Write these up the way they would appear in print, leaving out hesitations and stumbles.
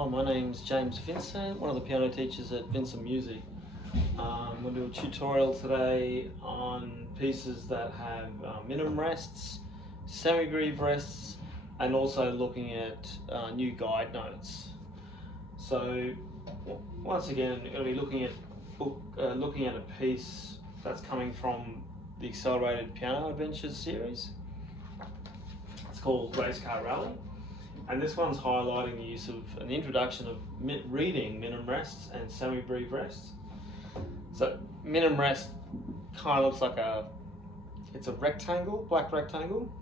Hi, my name's James Vincent, one of the piano teachers at Vincent Music. I'm going to do a tutorial today on pieces that have minimum rests, semi-groove rests, and also looking at new guide notes. So once again, I'm going to be looking at a piece that's coming from the Accelerated Piano Adventures series. It's called Racecar Rally. And this one's highlighting the use of an introduction of reading minimum rests and semi-brief rests. So minimum rest kind of looks like it's a rectangle, black rectangle,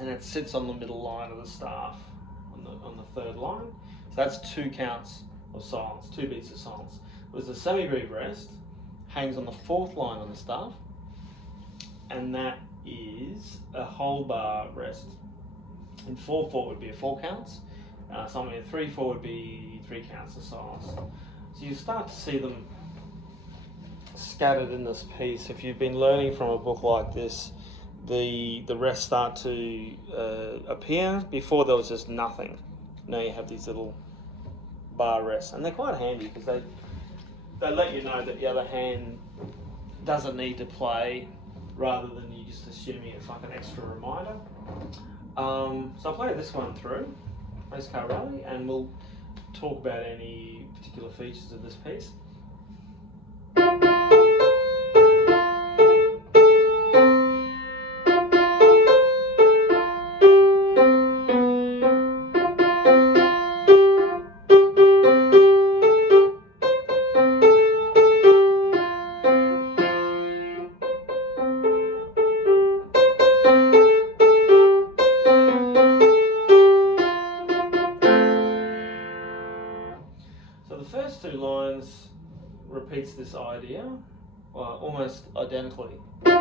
and it sits on the middle line of the staff, on the third line. So that's 2 counts of silence, 2 beats of silence. Whereas the semi-brief rest hangs on the 4th line on the staff, and that is a whole bar rest. In 4/4 would be a 4 counts, something in 3/4 would be 3 counts of silence. So you start to see them scattered in this piece. If you've been learning from a book like this, the rests start to appear. Before there was just nothing. Now you have these little bar rests, and they're quite handy because they let you know that the other hand doesn't need to play, rather than you just assuming it's like an extra reminder. So I'll play this one through, Racecar Rally, and we'll talk about any particular features of this piece. So the first 2 lines repeats this idea almost identically. So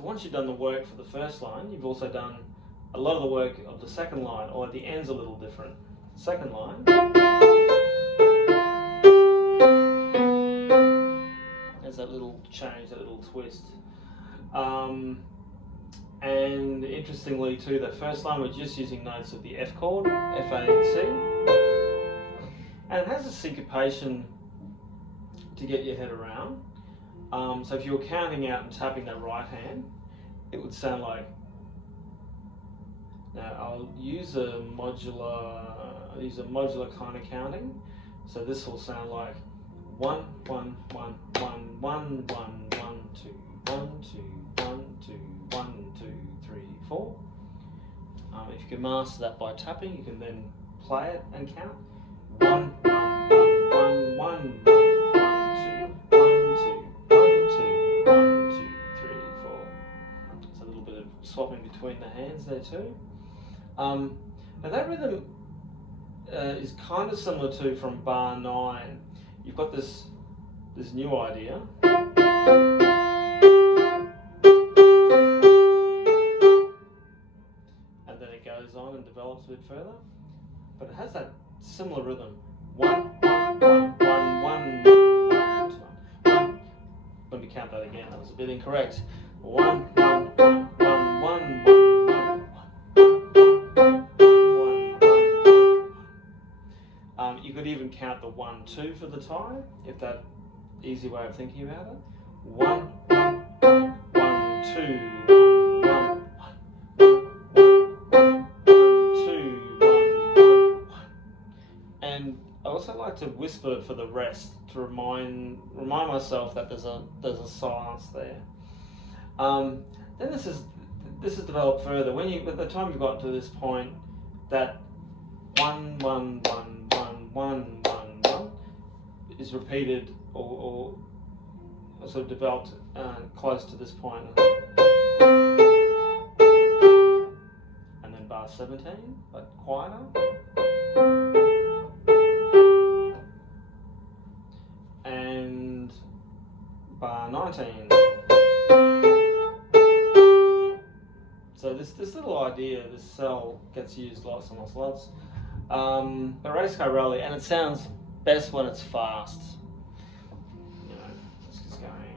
once you've done the work for the first line, you've also done a lot of the work of the second line, or the end's a little different. Second line has that little change, that little twist. And interestingly too, the first line we're just using notes of the F chord, F, A and C. And it has a syncopation to get your head around. So if you were counting out and tapping that right hand, it would sound like, now I'll use a modular kind of counting. So this will sound like 1, 1, 1, 1, 1, 1, 1, 2, 1, 2, 1, 2, 1, 2, 3, 4. If you can master that by tapping, you can then play it and count. 1, 1, 1, 1, 1, 1, 1, 2, 1, 2, 1, 2, 1, 2, 3, 4. It's a little bit of swapping between the hands there too. Now that rhythm is kind of similar to from bar 9. You've got this new idea. And then it goes on and develops a bit further. But it has that similar rhythm. 1, 1, 1, 1, 1, 1, 1, 1. Let me count that again, that was a bit incorrect. 1, 1, 1, 1, 1, 1. You could even count the 1, 2 for the tie, if that easy way of thinking about it. 1, 1, 1, 1, 2, 1, 1, 2, 1, 1. And I also like to whisper for the rest to remind myself that there's a silence there. Then this is developed further. At the time you've got to this point, that 1, 1, 1, 1, 1, 1, 1 is repeated or sort of developed close to this point. And then bar 17, but quieter. And bar 19. So this little idea, this cell, gets used lots and lots. The Racecar Rally, and it sounds best when it's fast. You know, it's just going.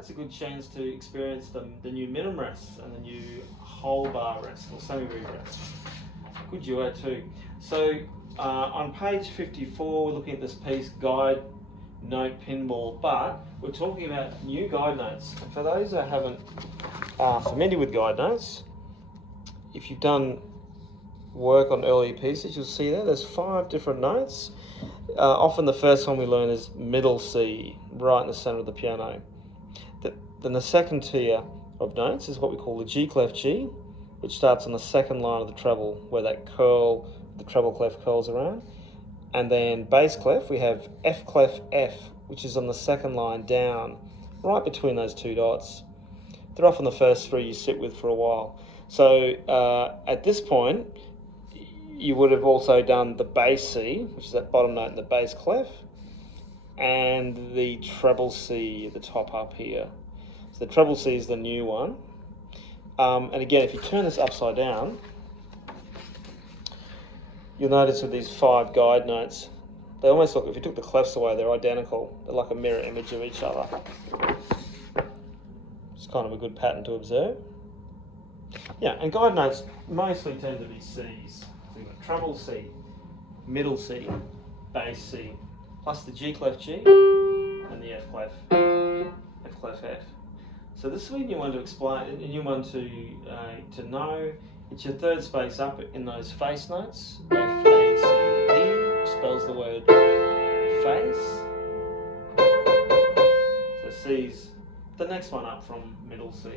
that's a good chance to experience the new minim rests and the new whole bar rests or semi-groove rests. Good duet too. So on page 54, we're looking at this piece, Guide Note Pinball, but we're talking about new guide notes. And for those that haven't familiar with guide notes, if you've done work on earlier pieces, you'll see there's 5 different notes. Often the first one we learn is middle C, right in the center of the piano. Then the second tier of notes is what we call the G clef G, which starts on the second line of the treble, where that curl, the treble clef curls around. And then bass clef, we have F clef F, which is on the second line down, right between those 2 dots. They're often the first 3 you sit with for a while. So at this point, you would have also done the bass C, which is that bottom note in the bass clef, and the treble C at the top up here. So the treble C is the new one. And again, if you turn this upside down, you'll notice with these 5 guide notes, they almost look, if you took the clefs away, they're identical. They're like a mirror image of each other. It's kind of a good pattern to observe. Yeah, and guide notes mostly tend to be Cs. So you've got treble C, middle C, bass C, plus the G clef G and the F clef F. So this is when you want to explain, and you want to know it's your third space up in those face notes, F, A, C, E, which spells the word face. So C's the next one up from middle C.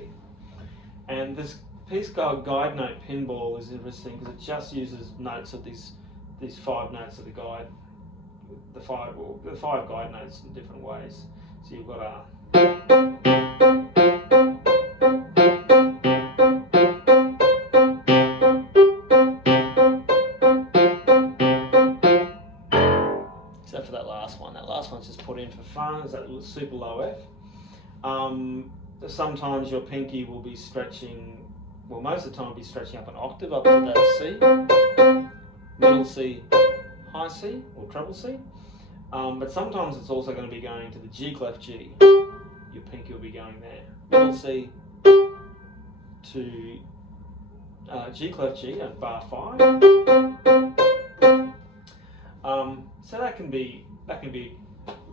And this piece called Guide Note Pinball is interesting because it just uses notes of these 5 notes of the guide, the five guide notes in different ways. So you've got a except for that last one. That last one's just put in for fun, is that super low F. Sometimes your pinky will be stretching, well, most of the time will be stretching up an octave up to that C, middle C, high C, or treble C. But sometimes it's also going to be going to the G clef G. Your pinky will be going there. Middle C to G clef G at bar 5. So that can be a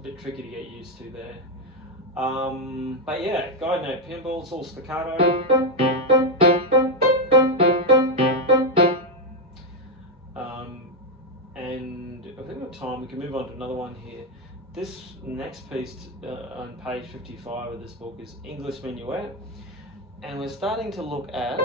bit tricky to get used to there. But yeah, Guide Note Pinball, it's all staccato. And I think we've got time, we can move on to another one here. This next piece on page 55 of this book is English Menuet. And we're starting to look at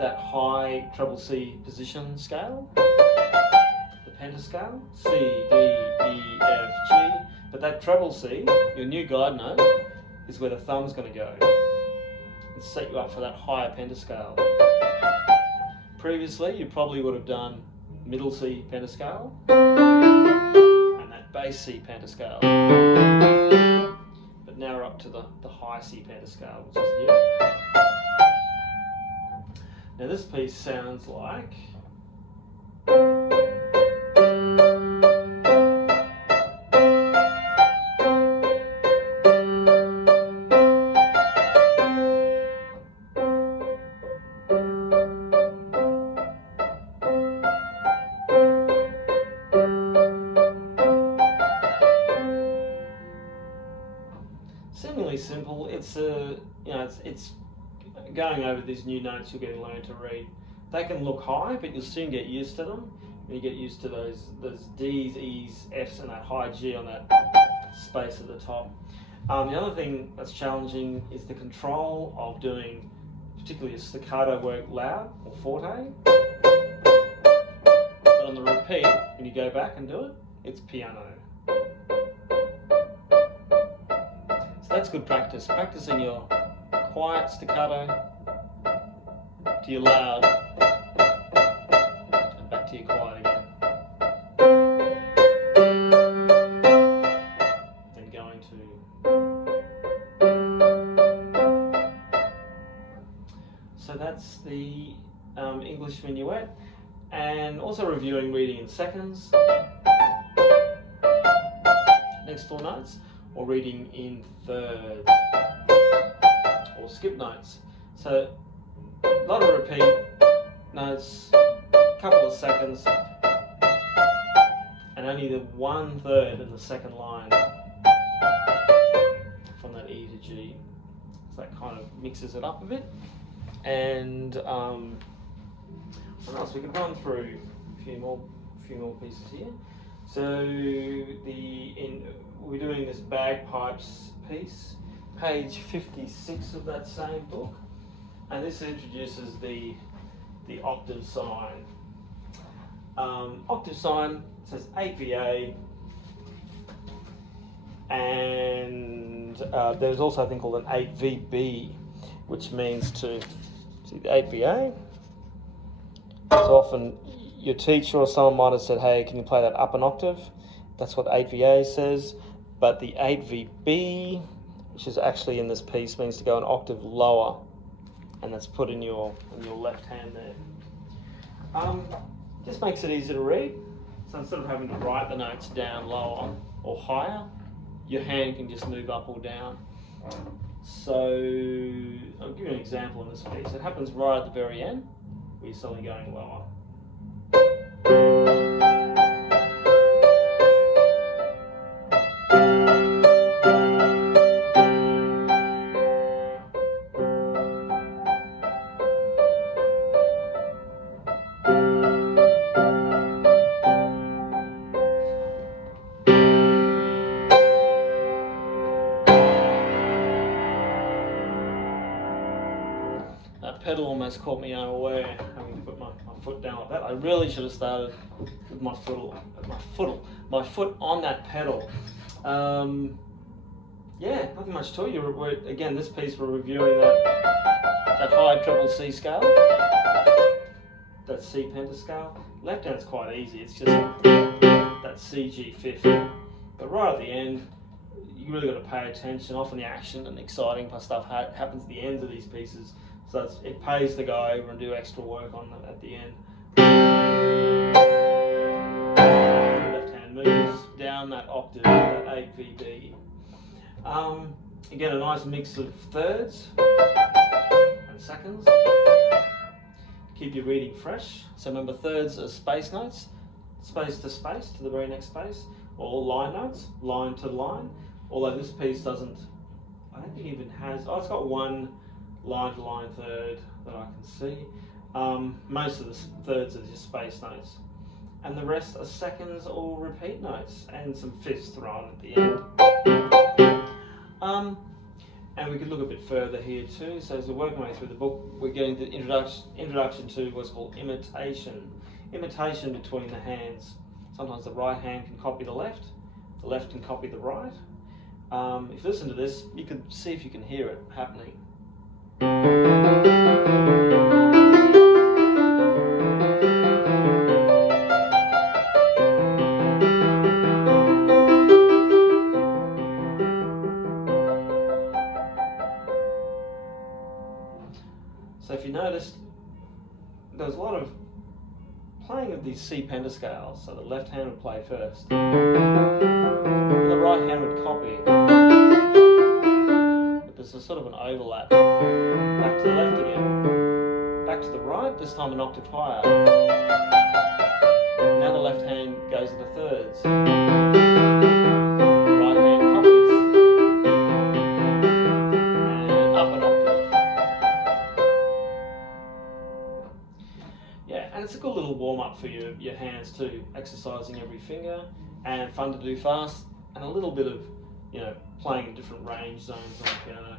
that high treble C position scale, the Pentascale, C, D, E, F, G. But that treble C, your new guide note, is where the thumb's going to go and set you up for that higher pentascale. Previously, you probably would have done middle C pentascale and that bass C pentascale. But now we're up to the high C pentascale, which is new. Now this piece sounds like seemingly simple. It's going over these new notes you're getting learned to read. They can look high, but you'll soon get used to them. When you get used to those D's, E's, F's, and that high G on that space at the top. The other thing that's challenging is the control of doing, particularly a staccato work loud or forte. But on the repeat, when you go back and do it, it's piano. So that's good practice. Practicing your quiet staccato to your loud and back to your quiet again. Then going to. So that's the English Menuet, and also reviewing reading in seconds. Next 4 notes. or reading in thirds, or skip notes. So a lot of repeat notes, a couple of seconds, and only the 1/3 in the second line from that E to G. So that kind of mixes it up a bit. And what else? We can run through a few more pieces here. So we're doing this bagpipes piece, page 56 of that same book, and this introduces the Optin Sign. Optin Sign says 8VA, and there's also a thing called an 8VB, which means to see the 8VA. So often your teacher or someone might have said, hey, can you play that up an octave? That's what 8VA says. But the 8VB, which is actually in this piece, means to go an octave lower, and that's put in your left hand there. Just makes it easy to read. So instead of having to write the notes down lower or higher, your hand can just move up or down. So I'll give you an example in this piece. It happens right at the very end, where you're suddenly going lower. That pedal almost caught me unaware, having to put my foot down like that. I really should have started with my foot on that pedal. Yeah, nothing much to it. Again, this piece we're reviewing that high triple C scale, that C pentascale. Left hand's quite easy. It's just that CG fifth. But right at the end, you really got to pay attention. Often the action and exciting stuff happens at the ends of these pieces. So it pays to go over and do extra work on them at the end. The left hand moves down that octave, that 8VB. Again, a nice mix of thirds and seconds. Keep your reading fresh. So remember, thirds are space notes, space to the very next space, or line notes, line to line. Although this piece doesn't, I don't think it even has, it's got one line to line third that I can see. Most of the thirds are just space notes, and the rest are seconds or repeat notes, and some fifths thrown at the end. And we could look a bit further here too. So as we're working our way through the book, we're getting the introduction to what's called imitation between the hands. Sometimes the right hand can copy the left can copy the right. If you listen to this, you could see if you can hear it happening. So if you noticed, there's a lot of playing of these C pentascales. So the left hand would play first, and the right hand would copy. But there's a sort of an overlap. Back to the left again, back to the right, this time an octave higher. Now the left hand goes into thirds. Right hand copies, and up an octave. Yeah, and it's a good little warm-up for your hands too, exercising every finger, and fun to do fast, and a little bit of, playing in different range zones on the piano.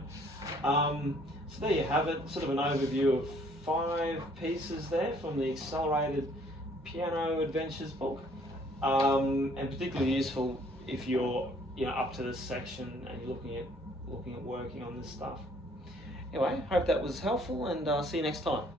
So there you have it, sort of an overview of 5 pieces there from the Accelerated Piano Adventures book, and particularly useful if you're up to this section and you're looking at working on this stuff. Anyway, hope that was helpful, and see you next time.